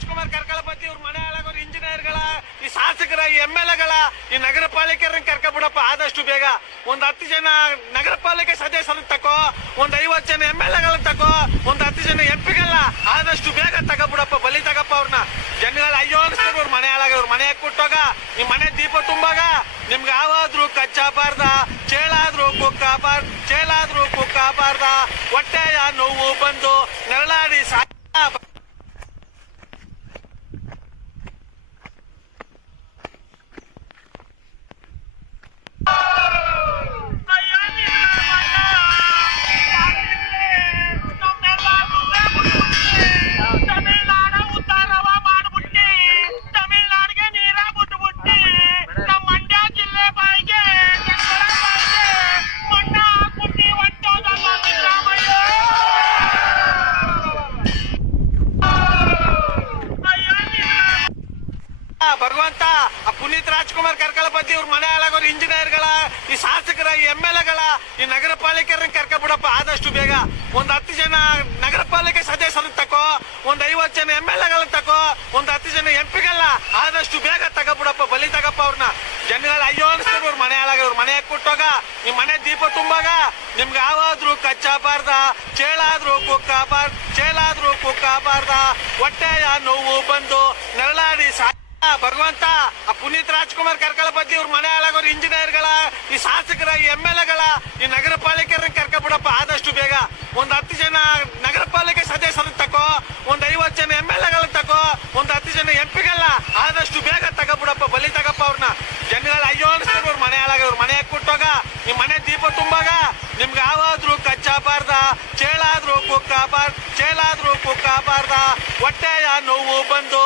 ರಾಜ್ಕುಮಾರ್ ಕರ್ಕೊಳಪತಿ ಇವ್ರ ಮನೆ ಹಾಳಾಗೋರು ಇಂಜಿನಿಯರ್ಗಳ ಈ ಶಾಸಕರ ಈ MLA ಈ ನಗರ ಪಾಲಿಕೆಯವ್ರನ್ನ ಕರ್ಕೊಬಿಡಪ್ಪ ಆದಷ್ಟು ಬೇಗ. ಒಂದ್ 10 ಜನ ನಗರ ಪಾಲಿಕೆ ಸದಸ್ಯರನ್ನ ತಕೋ, ಒಂದ್ 50 ಜನ MLA ತಕೋ, ಒಂದ್ 10 ಜನ MP ಆದಷ್ಟು ಬೇಗ ತಗೋಬಿಡಪ್ಪ, ಬಲಿ ತಗಪ್ಪ ಅವ್ರನ್ನ. ಜನಗಳ ಅಯ್ಯೋ ಅನಿಸ್ತಾರೆ ಇವ್ರ ಮನೆ ಹಾಳಾಗ, ಇವ್ರ ಮನೆ ಕೊಟ್ಟೋಗ, ನಿಮ್ ಮನೆ ದೀಪ ತುಂಬಾಗ ನಿಮ್ಗೆ ಯಾವಾದ್ರೂ ಕಚ್ಚಾಬಾರ್ದ, ಚೇಳಾದ್ರೂ ಕುಕ್ಕಾಬಾರ್ದ, ಹೊಟ್ಟೆಯ ನೋವು ಬಂದು ನೆರಳಾಡಿ ಸಾ ಭಗವಂತ. ಆ ಪುನೀತ್ ರಾಜ್ಕುಮಾರ್ ಕರ್ಕೊಳಪತಿ ಇವ್ರ ಮನೆ ಹಾಳಾಗೋರು ಇಂಜಿನಿಯರ್ಗಳ ಈ ಶಾಸಕರ ಈ MLA ಈ ನಗರ ಪಾಲಿಕೆಯವ್ರನ್ನ ಕರ್ಕೊಬಿಡಪ್ಪ ಆದಷ್ಟು ಬೇಗ. ಒಂದ್ 10 ಜನ ನಗರ ಪಾಲಿಕೆ ಸದಸ್ಯರನ್ನ ತಕೋ, ಒಂದ್ 50 ಜನ MLA ತಕೋ, ಒಂದ್ 10 ಜನ MP ಆದಷ್ಟು ಬೇಗ ತಗೋಬಿಡಪ್ಪ, ಬಲಿ ತಗಪ್ಪ ಅವ್ರನ್ನ. ಜನಗಳ ಅಯ್ಯೋ ಅನಿಸ್ತಾರೆ ಇವ್ರ ಮನೆ ಹಾಳಾಗ, ಇವ್ರ ಮನೆ ಕೊಟ್ಟೋಗ, ನಿಮ್ ಮನೆ ದೀಪ ತುಂಬಾಗ ನಿಮ್ಗೆ ಯಾವಾದ್ರೂ ಕಚ್ಚಾಬಾರ್ದ, ಚೇಳಾದ್ರೂ ಕುಕ್ಕಾಬಾರ್ದ, ಹೊಟ್ಟೆಯ ನೋವು ಬಂದು ನೆರಳಾಡಿ ಸಾ ಭಗವಂತ. ಆ ಪುನೀತ್ ರಾಜ್ಕುಮಾರ್ ಕರ್ಕೊಳಪತಿ ಇವ್ರ ಮನೆ ಹಾಳಾಗೋರು ಇಂಜಿನಿಯರ್ಗಳ ಈ ಶಾಸಕರ ಈ MLA ಈ ನಗರ ಪಾಲಿಕೆಯವ್ರನ್ನ ಕರ್ಕೊಬಿಡಪ್ಪ ಆದಷ್ಟು ಬೇಗ. ಒಂದ್ 10 ಜನ ನಗರ ಪಾಲಿಕೆ ಸದಸ್ಯರನ್ನ ತಕೋ, ಒಂದ್ 50 ಜನ MLA ತಕೋ, ಒಂದ್ 10 ಜನ MP ಆದಷ್ಟು ಬೇಗ ತಗೋಬಿಡಪ್ಪ, ಬಲಿ ತಗಪ್ಪ ಅವ್ರನ್ನ. ಜನಗಳ ಅಯ್ಯೋ ಅನಿಸ್ತಾರೆ ಇವ್ರ ಮನೆ ಹಾಳಾಗ, ಇವ್ರ ಮನೆ ಕೊಟ್ಟೋಗ, ನಿಮ್ ಮನೆ ದೀಪ ತುಂಬಾಗ ನಿಮ್ಗೆ ಯಾವಾದ್ರೂ ಕಚ್ಚಾಬಾರ್ದ, ಚೇಳಾದ್ರೂ ಕುಕ್ಕಾಬಾರ್ದ, ಹೊಟ್ಟೆಯ ನೋವು ಬಂದು